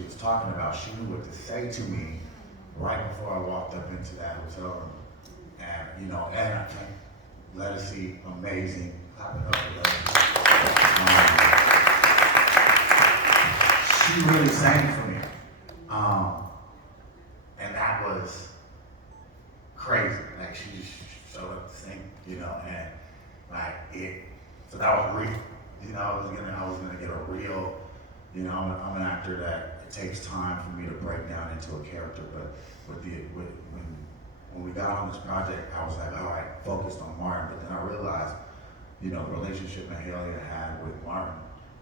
she was talking about, she knew what to say to me right before I walked up into that hotel room. And, you know, and I think Legacy, amazing. Clap it up for Legacy. She really sang for me. And that was crazy. Like, she just showed up to sing, you know, and like so that was real. You know, I was gonna get a real, you know, I'm an actor that it takes time for me to break down into a character, but when we got on this project, I was like, all right, focused on Martin, but then I realized, you know, the relationship Mahalia had with Martin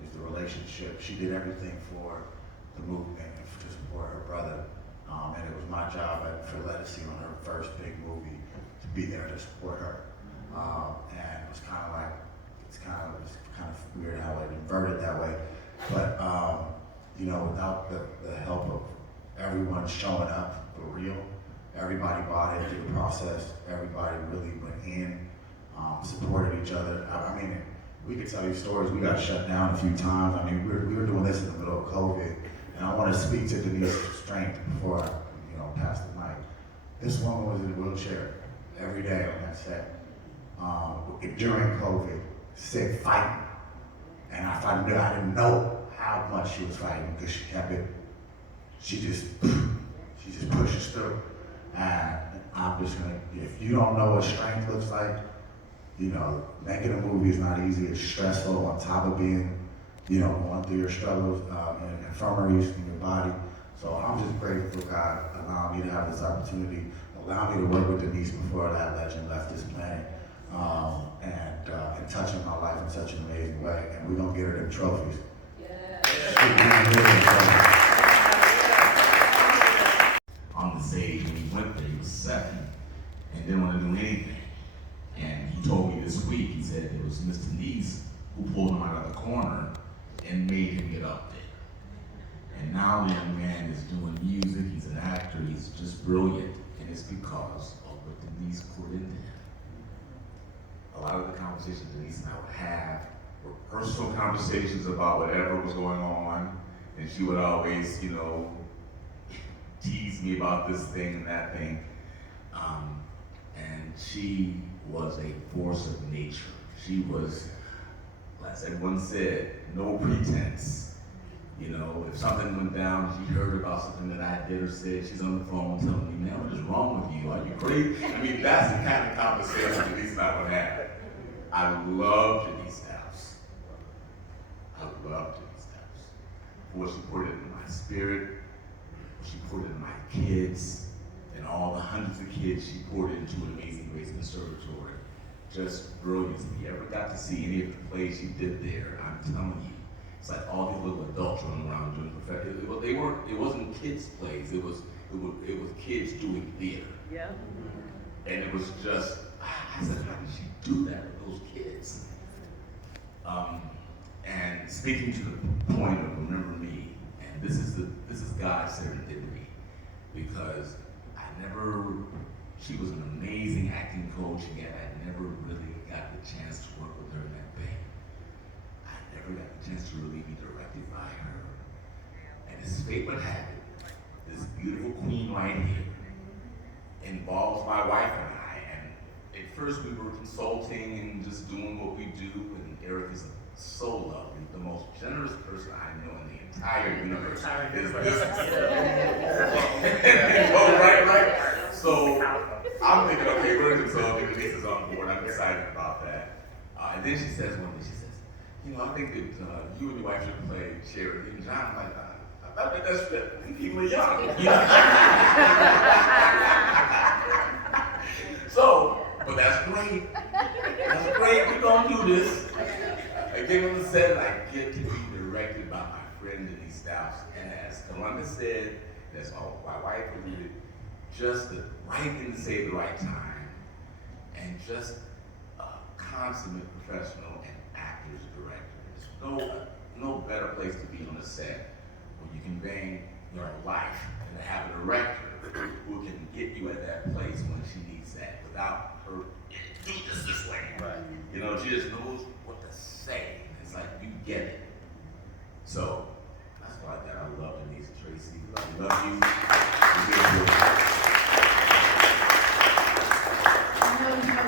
is the relationship. She did everything for the movement and to support her brother, and it was my job for Legacy on her first big movie to be there to support her, and it was kind of like, it's kind of weird how it inverted that way, but you know, without the help of everyone showing up for real, everybody bought into the process, everybody really went in, supported each other. I mean, we could tell you stories. We got shut down a few times. I mean, we were doing this in the middle of COVID, and I want to speak to Denise's strength before I, you know, pass the mic. This woman was in a wheelchair every day on that set during COVID, sick, fighting. And I didn't know how much she was fighting because she just pushes through. And I'm just gonna, if you don't know what strength looks like, you know, making a movie is not easy. It's stressful on top of being, you know, going through your struggles and infirmaries in your body. So I'm just grateful for God allowing me to have this opportunity, allowing me to work with Denise before that legend left this planet, and touching my life in such an amazing way. And we're gonna get her them trophies. On the stage, when he went there, he was 7 and didn't want to do anything. And he told me this week, he said it was Miss Denise who pulled him out of the corner and made him get up there. And now the young man is doing music, he's an actor, he's just brilliant, and it's because of what Denise poured into him. A lot of the conversations Denise and I would have were personal conversations about whatever was going on, and she would always, you know, tease me about this thing and that thing. And she was a force of nature. She was, as everyone said, no pretense. You know, if something went down, she heard about something that I did or said, she's on the phone telling me, man, what is wrong with you? Are you crazy? I mean, that's the kind of conversation Denise and I would have. I love Denise Dowse. I love Denise Dowse. For what she poured into my spirit, she poured into my kids, and all the hundreds of kids she poured into Amazing Grace Conservatory. Just brilliant. If you ever got to see any of the plays she did there, I'm telling you, it's like all these little adults running around doing professional. It wasn't kids' plays. It was kids doing theater. Yeah. And it was just, I said, how did she do that with those kids? And speaking to the point of Remember Me, and this is God's serendipity, because she was an amazing acting coach, and yet I never really got the chance to work with her in that way. I never got the chance to really be directed by her. And as fate would have it, this beautiful queen right here involves my wife and I. And at first we were consulting and just doing what we do, and Eric is so lovely, the most generous person I know in the entire universe. Right. So I'm thinking, okay, we're consulting, Denise is on board, I'm excited about that. And then she says one day, she says, you know, I think that you and your wife should play Charity and John. I'm like, I bet that's fit. People are young. You know? So, but that's great. That's great. We're gonna do this. I get on the set, and I get to be directed by my friend Denise Dowse. And as Kalunda said, that's all my wife alluded, just the right thing to say at the right time, and just a consummate professional and actor's director. There's no better place to be on a set where you can bang your life and to have a director who can get you at that place when she needs that without her, do this way. Right. You know, she just knows what to say. It's like, you get it. So, that's why I love Denise and Tracie. love you. We're here for you.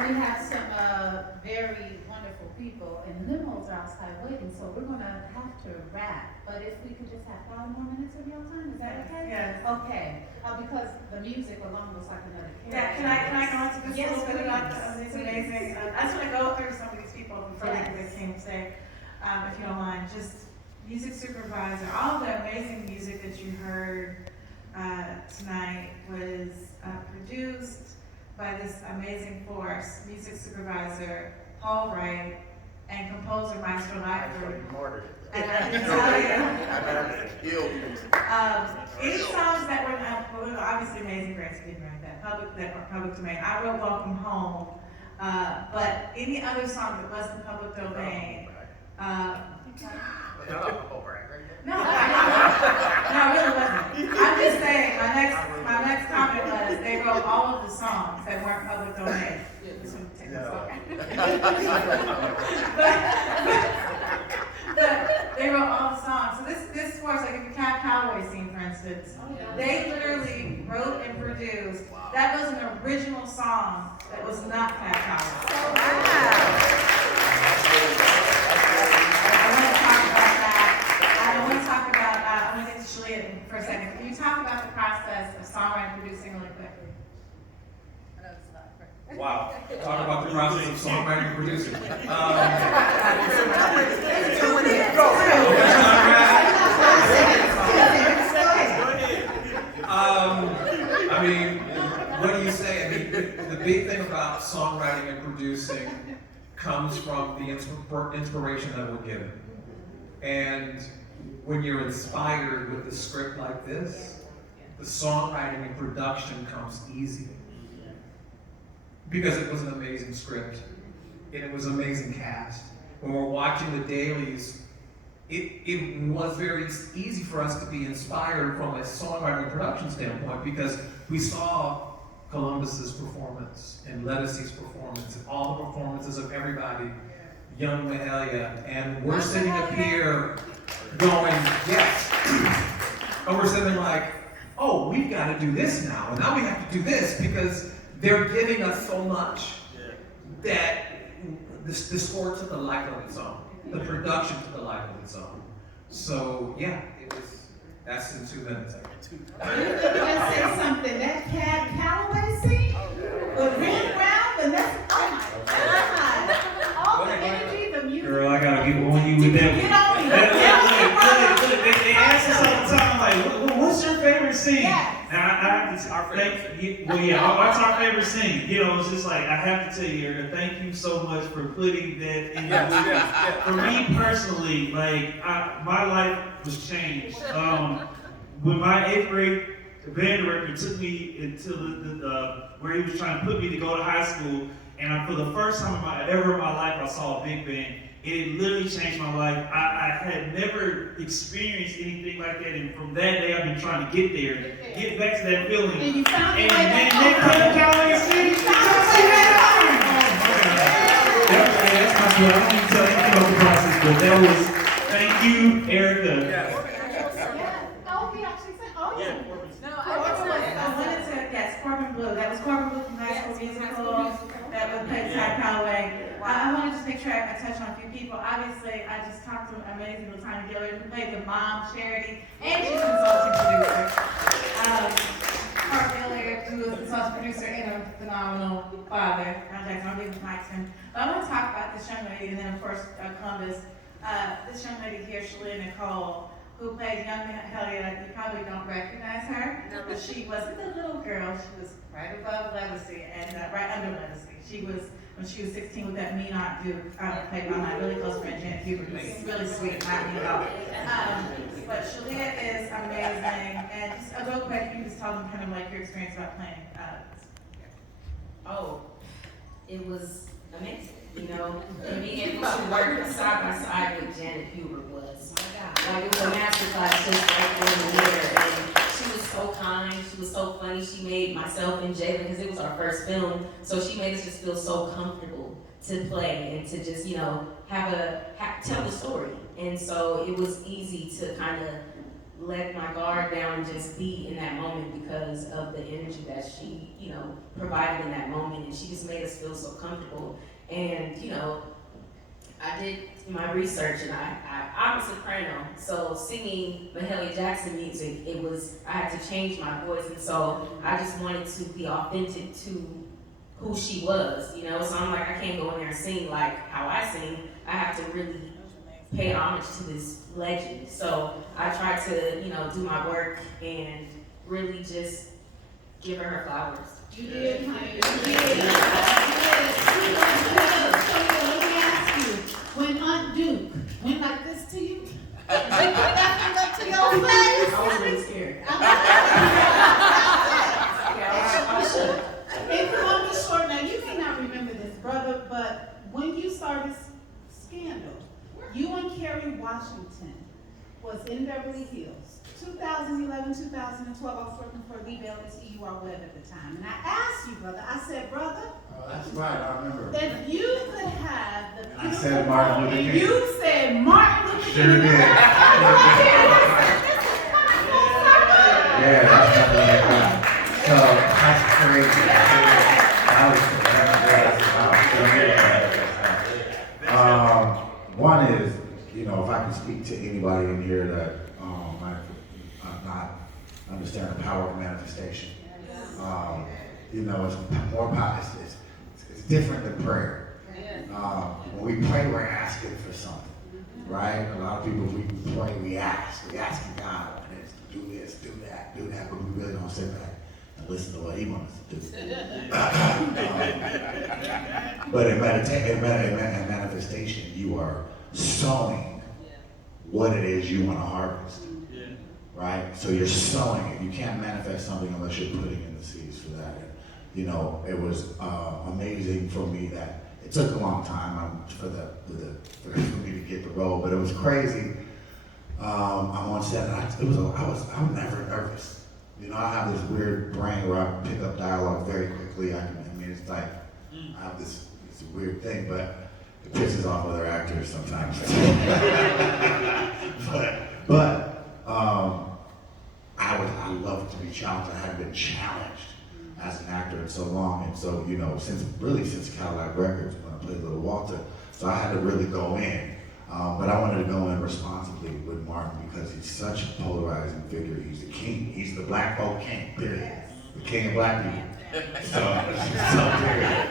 We have some very wonderful people, and limos are outside waiting, so we're gonna have to wrap. But if we could just have 5 more minutes of your time, is that okay? Yes. Okay, because the music alone looks like another character. Yeah, can I go into this Yes, a little bit about please. this amazing? I just want to go through some of these people before they came today, if you don't mind. Just music supervisor, all the amazing music that you heard tonight was produced by this amazing force, music supervisor Paul Wright and composer Maestro Lightford. And I can tell you, any songs that were obviously Amazing Grace, you didn't write that, that were public domain. I wrote Welcome Home, but any other song that wasn't public domain, no, it really wasn't. I'm just saying, my next comment was, they wrote all of the songs that weren't public domain. But they wrote all the songs. So this force, like the Cab Calloway scene, for instance, they literally wrote and produced. That was an original song that was not Cab Calloway. I want to talk about that. I want to get to Shalia for a second. Can you talk about the process of songwriting and producing really quickly? Wow. Talk about the process of songwriting and producing. I mean, what do you say? I mean, the big thing about songwriting and producing comes from the inspiration that we're given. And when you're inspired with a script like this, the songwriting and production comes easy. Because it was an amazing script, and it was an amazing cast. When we're watching the dailies, it was very easy for us to be inspired from a songwriting and production standpoint because we saw Columbus's performance and Lettucey's performance and all the performances of everybody, young Mahalia, and we're sitting up here going, yes. And we're sitting like, oh, we've got to do this now, and now we have to do this because they're giving us so much that the score took a life of its own. The production took a life of its own. So yeah, that's in 2 minutes. Let's say something. That Cab Calloway scene with Red Brown, and that's all the energy, the music. Girl, I gotta get on you with that. Get on me. Look, they ask us all the time, like, what's your favorite scene? Yes. And I have to what's our favorite scene? You know, it's just like, I have to tell you, Ericka, thank you so much for putting that in the movie. For me personally, like, my life was changed. When my 8th grade band director took me into where he was trying to put me to go to high school, and for the first time ever in my life, I saw a big band. It literally changed my life. I had never experienced anything like that, and from that day, I've been trying to get there, get back to that feeling. And you found your And way then back home. Cab Calloway City. That's my deal. I don't need to tell anything about the process, but that was, thank you, Ericka. Corbin Blue. That was Corbin Blue from High School Musical. That was played Cab Calloway. I want to just make sure I touch on a few people. Obviously, I just talked to amazing Latanya Gillard, who played the mom, Charity, and she's an consulting producer. Mark Gillard, who is a consulting producer and a phenomenal father. Mahalia Jackson, I'll give the mic to him. But I want to talk about this young lady, and then of course Columbus. This young lady here, Ericka Nicole, who plays young Mahalia. You probably don't recognize her, but she wasn't the little girl. She was right above Lettucey and right under Lettucey. She was, when she was 16, with that mean Aunt Duke, played by my really close friend Janet Huber, who's really sweet, not mean at all. But Shalia is amazing, and just real quick, you can just tell them kind of like your experience about playing. Oh, it was amazing. You know, and being able to work side by side with Janet Huber was, like, it was a masterclass just right then and there. And she was so kind, she was so funny. She made myself and Jalen, because it was our first film, so she made us just feel so comfortable to play and to just, you know, tell the story. And so it was easy to kind of let my guard down and just be in that moment because of the energy that she, you know, provided in that moment. And she just made us feel so comfortable. And, you know, I did my research and I'm a soprano. So singing Mahalia Jackson music, I had to change my voice. And so I just wanted to be authentic to who she was, you know? So I'm like, I can't go in there and sing like how I sing. I have to really pay homage to this legend. So I tried to, you know, do my work and really just give her flowers. You did, honey. You did. Let me ask you, when Aunt Duke went like this to you, did she put that thing up to your face? I was really scared. I should. If you want me short, now you may not remember this, brother, but when you started Scandal, you and Kerry Washington was in Beverly Hills. 2011, 2012, I was working for Lee Bell at TUR Web at the time. And I asked you, brother, I said, brother, That's right, I remember. if you could have the I said Martin Luther King. You said Martin Luther King. Sure did. Yeah, that's definitely right. So that's crazy. One is, you know, if I can speak to anybody in here that might not understand the power of manifestation. You know, it's more about it's different than prayer. When we pray, we're asking for something, right? A lot of people, we pray, we ask. We ask God, do this, do that, but we really don't sit back and listen to what He wants us to do. But in manifestation, you are sowing what it is you want to harvest, right? So you're sowing it. You can't manifest something unless you're putting in the seeds for that. And, you know, it was amazing for me that it took a long time for me to get the role, but it was crazy. I'm on set, and I'm never nervous. You know, I have this weird brain where I pick up dialogue very quickly. It's like I have this weird thing, but it pisses off other actors sometimes. but I love to be challenged. I haven't been challenged as an actor in so long, and so, you know, since Cadillac Records, when I played Little Walter, so I had to really go in. But I wanted to go in responsibly with Martin because he's such a polarizing figure. He's the king. He's the black folk king, period. The king of black people. So period.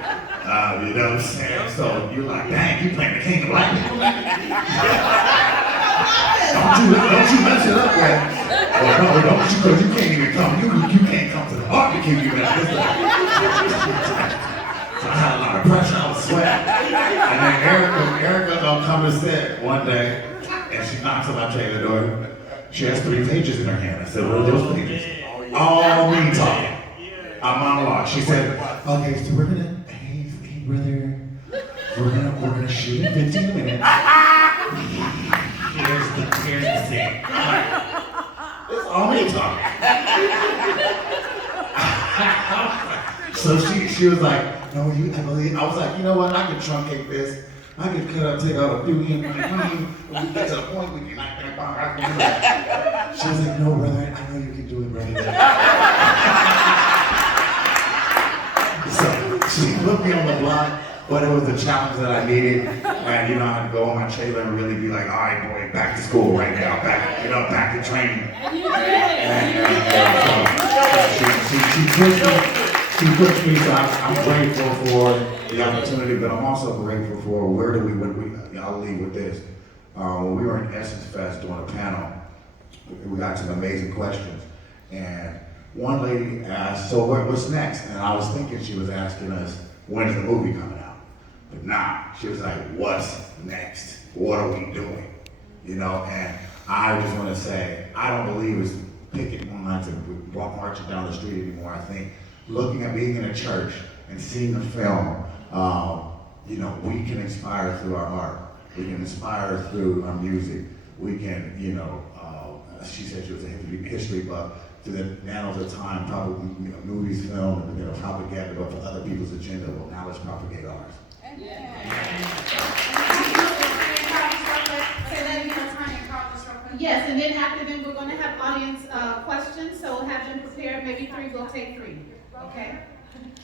You know what I'm saying? So you're like, dang, you playing the king of black people? don't you mess it up, man. Well, no, don't you, because you can't even come. You can't come to the barbecue. You got this. So I had a lot of pressure. I was sweating. And then Ericka gonna come to set one day, and she knocks on my trailer door. She has 3 pages in her hand. I said, what are those pages? All me talking. A monologue. She said, okay, so we're gonna, hey brother, we're gonna shoot in 15 minutes. Here's the scene. It's all me talking. So she was like, no, I believe. I was like, you know what? I could truncate this. I could take out a few in my brain. When we get to the point, we can knock that bomb. I can do that. She was like, no, brother, I know you can do it, brother. So she put me on the block, but it was the challenge that I needed. And, you know, I had to go on my trailer and really be like, all right, boy, back to school right now. Back to training. She pushed me, so I'm grateful for the opportunity, but I'm also grateful for I'll leave with this. When we were in Essence Fest doing a panel, we got some amazing questions. And one lady asked, so what's next? And I was thinking she was asking us, when's the movie coming out? But nah, she was like, what's next? What are we doing? You know, and I just want to say, I don't believe it's picking lines and marching down the street anymore. I think looking at being in a church and seeing a film, you know, we can inspire through our art. We can inspire through our music. We can, you know, she said she was a history buff. Through the annals of time, probably, you know, movies, film, you know, propaganda, but for other people's agenda. Well, now let's propagate ours. Say that again, Tanya, Carlos, real quick. Yes, and then after them, we're gonna have audience, questions, so have them prepared, maybe 3, we'll take 3, okay?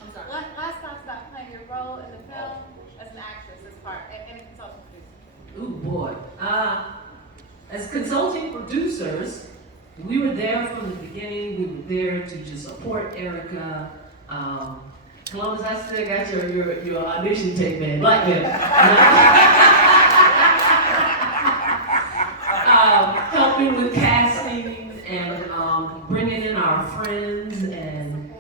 I'm sorry. Last talk about playing your role in the film as an actress, as part, and a consultant producer. Ooh, boy. As consulting producers, we were there from the beginning. We were there to just support Ericka. Columbus, I still got your audition tape, man. Black man. Helping with casting and bringing in our friends and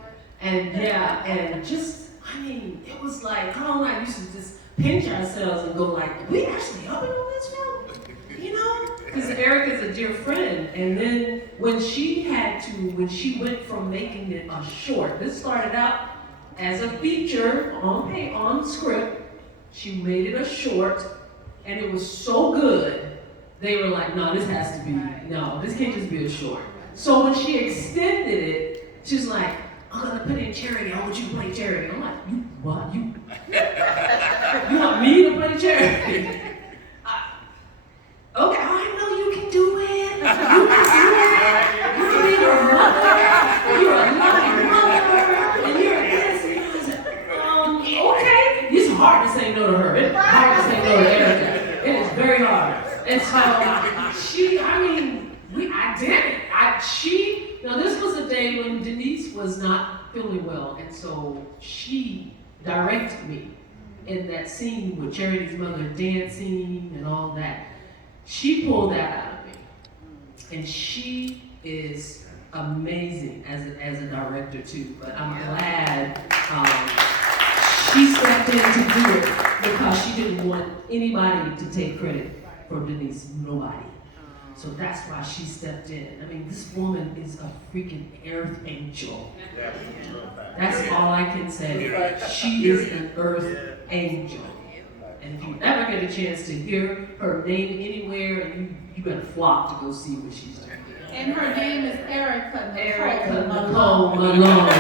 just, I mean, it was like, Carl and I used to just pinch ourselves and go like, we actually helping on this film? You know? Because Ericka's a dear friend. And then when she went from making it a short, this started out as a feature on script. She made it a short, and it was so good, they were like, no, this has to be, no, this can't just be a short. So when she extended it, she's like, I'm gonna put in Charity, I want you to play Charity. I'm like, you what? You want me to play Charity? Okay, I know you can do it. You can do it. You need your mother. You're a loving mother. And you're this. Okay. It's hard to say no to her. It's hard to say no to Ericka. It is very hard. And so I did it. This was a day when Denise was not feeling well. And so she directed me in that scene with Charity's mother dancing and all that. She pulled that out of me, and she is amazing as a director too. But I'm glad she stepped in to do it because she didn't want anybody to take credit for Denise. Nobody. So that's why she stepped in. I mean, this woman is a freaking earth angel. That's all I can say. She is an earth angel. And if you ever get a chance to hear her name anywhere, you better flock to go see what she's doing. And her name is Ericka Nicole Malone. I love it.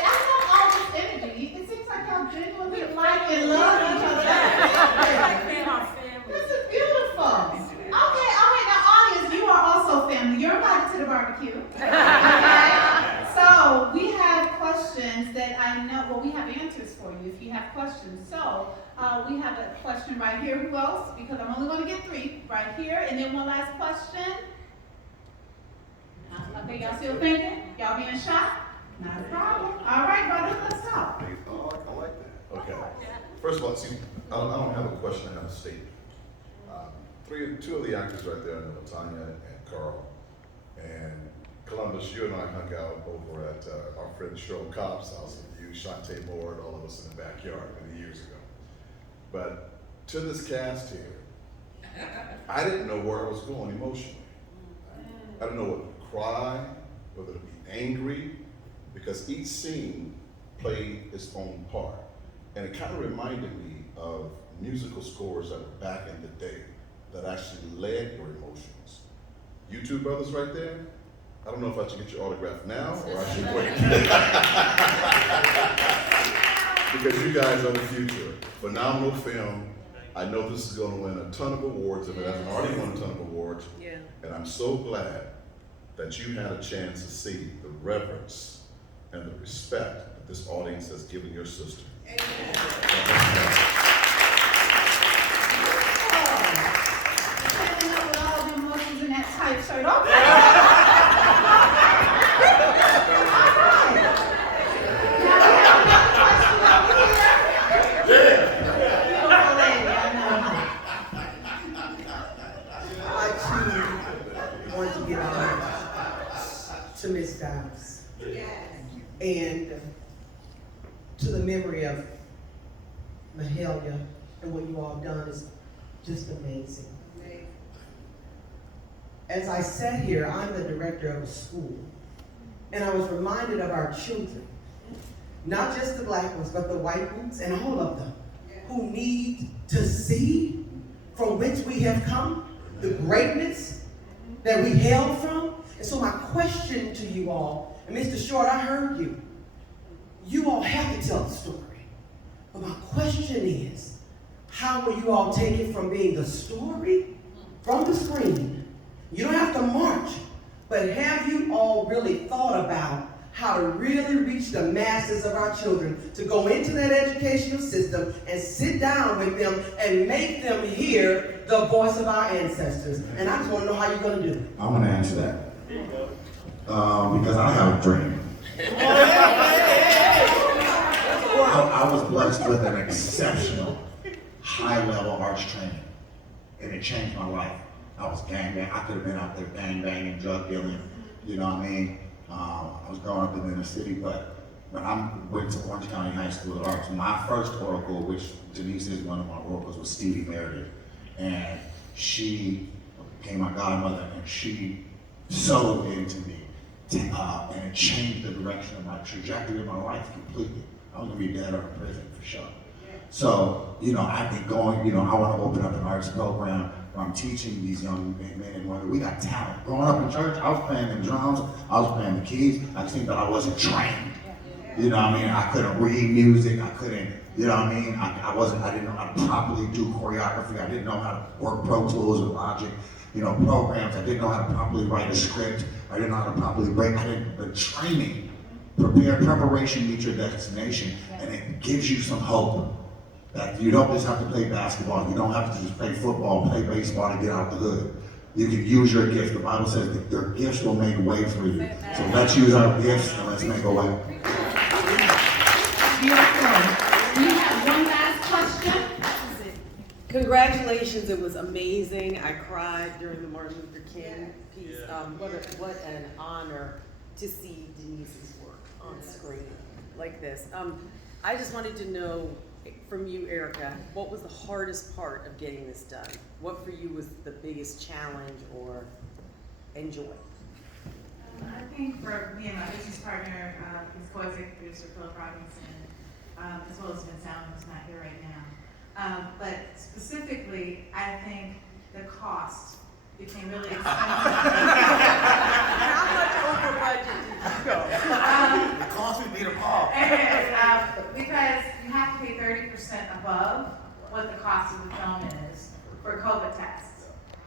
I love all this energy. It seems like y'all genuinely like and love each other. This is beautiful. Okay, all right, now audience, you are also family. You're invited to the barbecue. Okay? So we have questions that I know, well, we have answers for you if you have questions. So we have a question right here. Who else? Because I'm only going to get 3 right here. And then one last question. Okay, y'all still thinking? Y'all being shy? Not a problem. All right, brother, let's talk. I like that. Okay. First of all, see, I don't have a question, I have a statement. 2 of the actors right there, I know Tanya and Carl. And Columbus, you and I hung out over at our friend Cheryl Cobb's house with you, Shantae Moore, and all of us in the backyard many years ago. But to this cast here, I didn't know where I was going emotionally. I didn't know whether to cry, whether to be angry, because each scene played its own part. And it kind of reminded me of musical scores that were back in the day that actually led your emotions. You 2 brothers right there, I don't know if I should get your autograph now or I should wait. Because you guys are the future. Phenomenal film. I know this is going to win a ton of awards, and it has already won a ton of awards. Yeah. And I'm so glad that you had a chance to see the reverence and the respect that this audience has given your sister. Standing up with all the emotions in that tight shirt. Okay. To Ms. Dowse. And to the memory of Mahalia and what you all done is just amazing. As I sat here, I'm the director of a school, and I was reminded of our children, not just the black ones, but the white ones and all of them, who need to see from which we have come, the greatness that we hailed from. And so my question to you all, and Mr. Short, I heard you. You all have to tell the story. But my question is, how will you all take it from being the story from the screen? You don't have to march, but have you all really thought about how to really reach the masses of our children, to go into that educational system and sit down with them and make them hear the voice of our ancestors? And I just want to know how you're going to do it. I'm going to answer that. Because I have a dream. I was blessed with an exceptional high-level arts training, and it changed my life. I was gangbang. I could have been out there gangbanging, drug dealing. You know what I mean? I was growing up in the inner city, but when I went to Orange County High School of Arts, my first oracle, which Denise is one of my oracles, was Stevie Meredith, and she became my godmother, and she sewed into me, and it changed the direction of my trajectory of my life completely. I was gonna be dead or in prison for sure. So, I've been going, I want to open up an arts program where I'm teaching these young men and women. We got talent. Growing up in church, I was playing the drums, I was playing the keys. I just think that I wasn't trained. You know what I mean? I couldn't read music. I couldn't, you know what I mean? I didn't know how to properly do choreography. I didn't know how to work Pro Tools or Logic, programs. I didn't know how to properly write a script. I didn't know how to properly break. But training, preparation meets your destination, and it gives you some hope. That you don't just have to play basketball, you don't have to just play football, play baseball to get out the hood. You can use your gifts. The Bible says that your gifts will make way for you. So let's use our gifts and let's make a way. Beautiful. We have one last question. Congratulations, it was amazing. I cried during the Martin Luther King piece. What an honor to see Denise's work on screen like this. I just wanted to know from you, Ericka, what was the hardest part of getting this done? What for you was the biggest challenge or enjoy? I think for me and my business partner, his co-executive producer, Philip Robinson, as well as Vince Allen, who's not here right now. But specifically, I think the cost became really expensive. How much over budget did you go? The cost would be the call. Because you have to pay 30% above what the cost of the film is for COVID tests.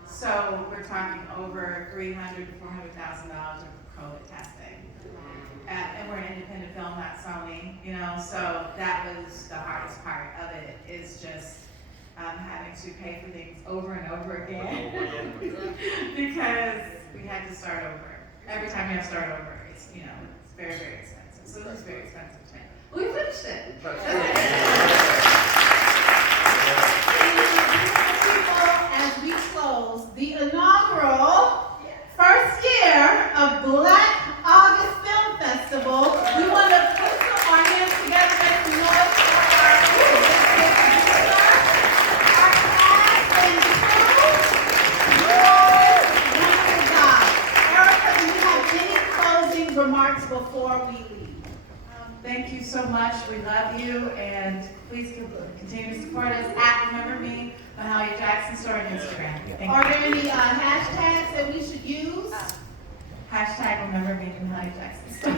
So we're talking over $300,000 to $400,000 of COVID testing. And we're an independent film, not Sony, so that was the hardest part of it, is just having to pay for things over and over again because we had to start over. Every time you have to start over, it's very, very expensive. So it was very expensive to make. We finished it. As we close the inaugural first year of Black August Film Festival, we want to put our hands together, make some noise for our cast and crew. Wonderful job. Ericka, do you have any closing remarks before we leave? Thank you so much. We love you, and please continue to support us at Rember Me, Mahalia Jackson Story on Instagram. Thank you. Are there any hashtags that we should use? Hashtag Rember Me, Mahalia Jackson Story.